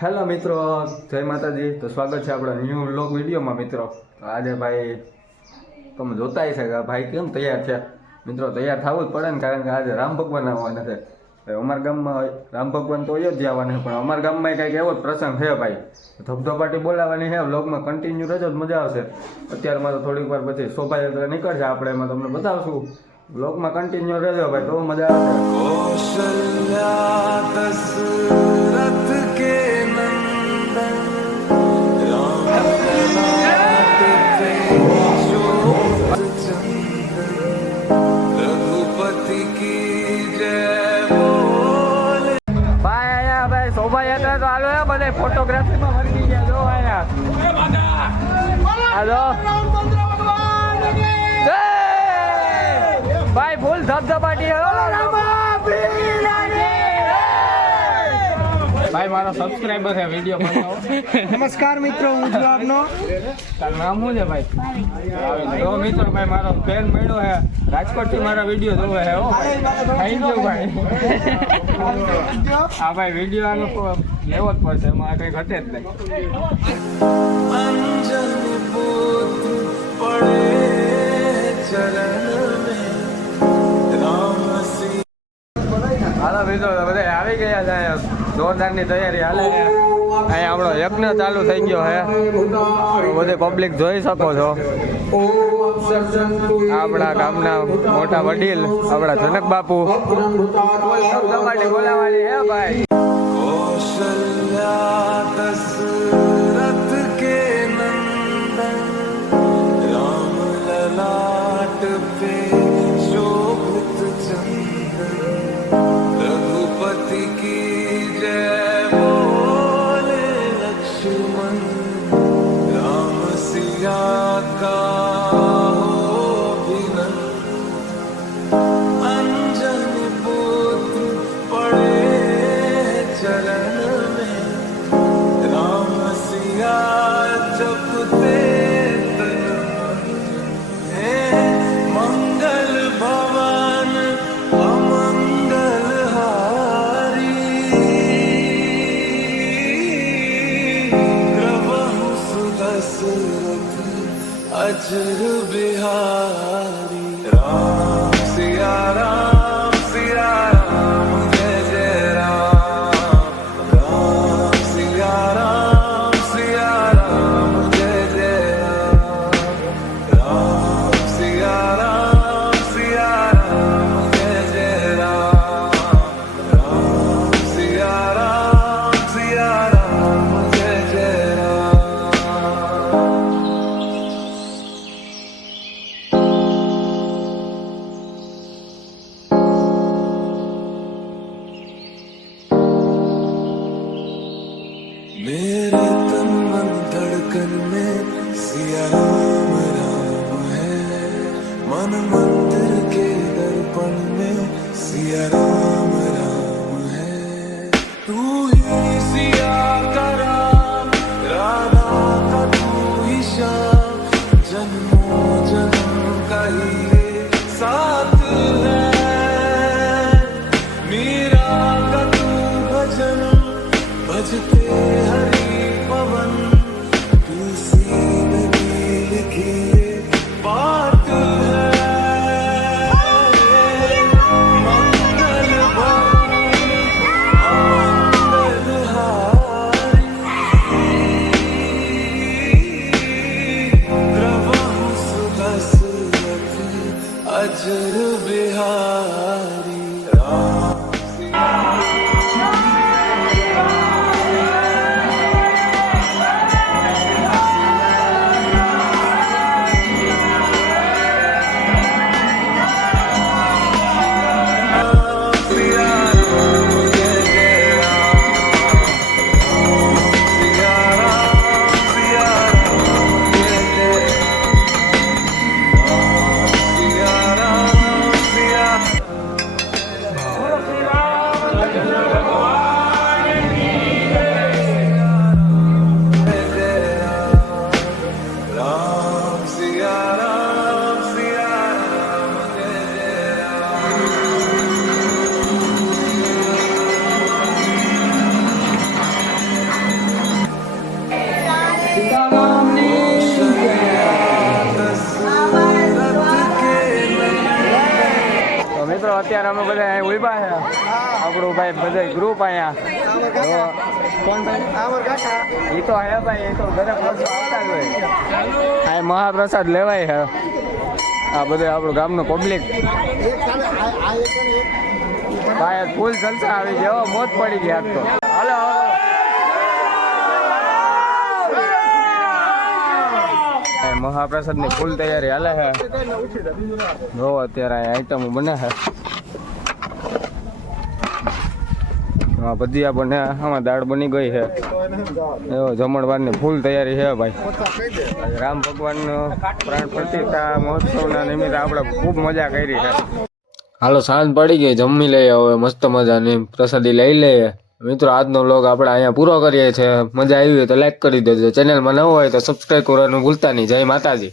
Hello મિત્રો, જય માતાજી. તો સ્વાગત છે આપણા ન્યૂ વ્લોગ વિડીયોમાં મિત્રો. આજે ભાઈ તમે જોતા છે કે ભાઈ કેમ તૈયાર છે? મિત્રો, તૈયાર થવું જ પડે ને, કારણ કે આજે રામ ભગવાન આવવાના છે. અમારા ગામમાં રામ ભગવાન તો અયોધ્યા આવવાના પણ અમારા ગામમાં કંઈક એવો જ પ્રસંગ છે ભાઈ. ધબધબાટી બોલાવવાની છે, વ્લોગમાં કન્ટિન્યુ રહેજો મજા આવશે. અત્યારમાં તો થોડીક વાર પછી શોભાયાત્રા નીકળશે, આપણે એમાં તમને બતાવશું. વ્લોગમાં કન્ટિન્યુ રહેજો ભાઈ, તો મજા આવશે. શોભાયાત્રા તો હાલો હે બધે ફોટોગ્રાફીમાં વળગી ગયા. જો આયા હાલો. ભાઈ ફૂલ ધબધબાટી. હે હો. ભાઈ મારો સબસ્ક્રાઇબર છે વિડિયો બનાવો. નમસ્કાર મિત્રો હું છું આપનો. તારું નામ શું છે ભાઈ? તો મિત્રો ભાઈ મારો ફેન મળ્યો છે. રાજકોટથી મારા વીડિયો જોવે છે હો. થેન્ક યુ ભાઈ. હા ભાઈ વીડિયો આનો લેવો જ પડશે એમાં કઈ ઘટે જ નહીં. જોરદારની તૈયારી હાલે છે. અહીંયા આપણો યજ્ઞ ચાલુ થઈ ગયો હે બધે પબ્લિક જોઈ શકો છો. આપણા ગામના મોટા વડીલ, આપણા જનક બાપુ. બોલાવાની હે ભાઈ? રામ God. হাজর বিহার मेरे तन मन धड़कन में सिया राम राम है। मन मंदिर के दर्पण में सिया राम राम है। तू ही सिया का राम, राधा का तू ही श्याम। जन्मों जन्म का ही અમે બધા અહીં ઊભા છે. આપણું ભાઈ બધા ગ્રુપ અહીંયા. એ તો હે ભાઈ, એ તો વર્ષે આવતા મહાપ્રસાદ લેવાય છે. આ બધું આપણું ગામનું પબ્લિક ભાઈ ફૂલ જલસા આવી ગયો મોજ પડી ગયા તો. હાલો મહાપ્રસાદની ફૂલ તૈયારી હાલે છે. જો અત્યારે આઈટમ બને છે. હા ભજીયા આપણને આમાં દાળ બની ગઈ છે. એવો જમણવારની ફૂલ તૈયારી છે ભાઈ. રામ ભગવાનનો પ્રાણ પ્રતિષ્ઠા મહોત્સવના નિમિત્તે આપણે ખૂબ મજા કરી છે. હાલો, સાંજ પડી ગઈ, જમી લઈએ હવે, મસ્ત મજાની પ્રસાદી લઈ લઈએ. મિત્રો, આજનો વ્લોગ આપણે અહીંયા પૂરો કરીએ છીએ. મજા આવી હોય તો લાઈક કરી દેજો. ચેનલમાં ન હોય તો સબસ્ક્રાઈબ કરવાનું ભૂલતા નહીં. જય માતાજી.